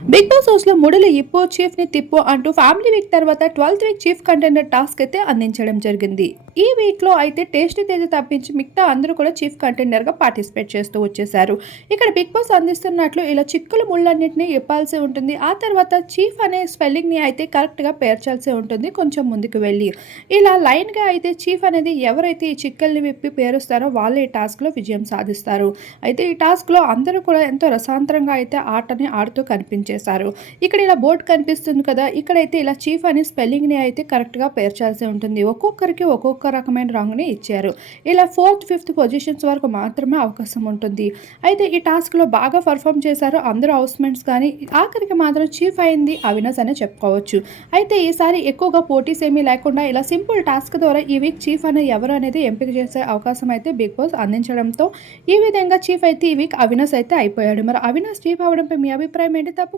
Big boss హౌస్లో ముడులు ఇప్పో చీఫ్ని తిప్పు అంటూ ఫ్యామిలీ వీక్ తర్వాత twelfth week chief contender task అయితే అందించడం జరిగింది. ఈ వీక్లో అయితే టేస్ట్ తేజ తప్పించి మిగతా అందరూ కూడా చీఫ్ కంటెండర్గా పార్టిసిపేట్ చేస్తూ వచ్చేసారు ఇక్కడ బిగ్ బాస్ అందిస్తున్నట్లు ఇలా చిక్కుల ముళ్ళన్నింటినీ ఇప్పాల్సి ఉంటుంది. ఆ తర్వాత చీఫ్ అనే స్పెల్లింగ్ని అయితే కరెక్ట్గా పేర్చాల్సి ఉంటుంది కొంచెం ముందుకు వెళ్ళి. ఇలా లైన్గా అయితే చీఫ్ అనేది ఎవరైతే ఈ చిక్కల్ని విప్పి పేరుస్తారో వాళ్ళే ఈ టాస్క్లో విజయం సాధిస్తారు. అయితే ఈ టాస్క్లో అందరూ కూడా ఎంతో రసాంతరంగా అయితే ఆటని ఆడుతూ కనిపించారు. చేశారు. ఇక్కడ ఇలా బోర్డు కనిపిస్తుంది కదా ఇక్కడైతే ఇలా చీఫ్ అని స్పెల్లింగ్ని అయితే కరెక్ట్గా పేర్చాల్సి ఉంటుంది. ఒక్కొక్కరికి ఒక్కొక్క రకమైన రాంగ్ని ని ఇచ్చారు. ఇలా ఫోర్త్ ఫిఫ్త్ పొజిషన్స్ వరకు మాత్రమే అవకాశం ఉంటుంది. అయితే ఈ టాస్క్లో బాగా పర్ఫామ్ చేశారు అందరూ హౌస్మెంట్స్ కానీ ఆఖరికి మాత్రం చీఫ్ అయింది అవినాశ్ అనే చెప్పుకోవచ్చు. అయితే ఈసారి ఎక్కువగా పోటీస్ ఏమీ లేకుండా ఇలా సింపుల్ టాస్క్ ద్వారా ఈ వీక్ చీఫ్ అనే ఎవరు అనేది ఎంపిక చేసే అవకాశం అయితే బిగ్ బాస్ అందించడంతో ఈ విధంగా చీఫ్ అయితే ఈ వీక్ అవినాష్ అయితే అయిపోయాడు. మరి అవినాష్ చీఫ్ అవడంపై మీ అభిప్రాయం ఏంటి? తప్పు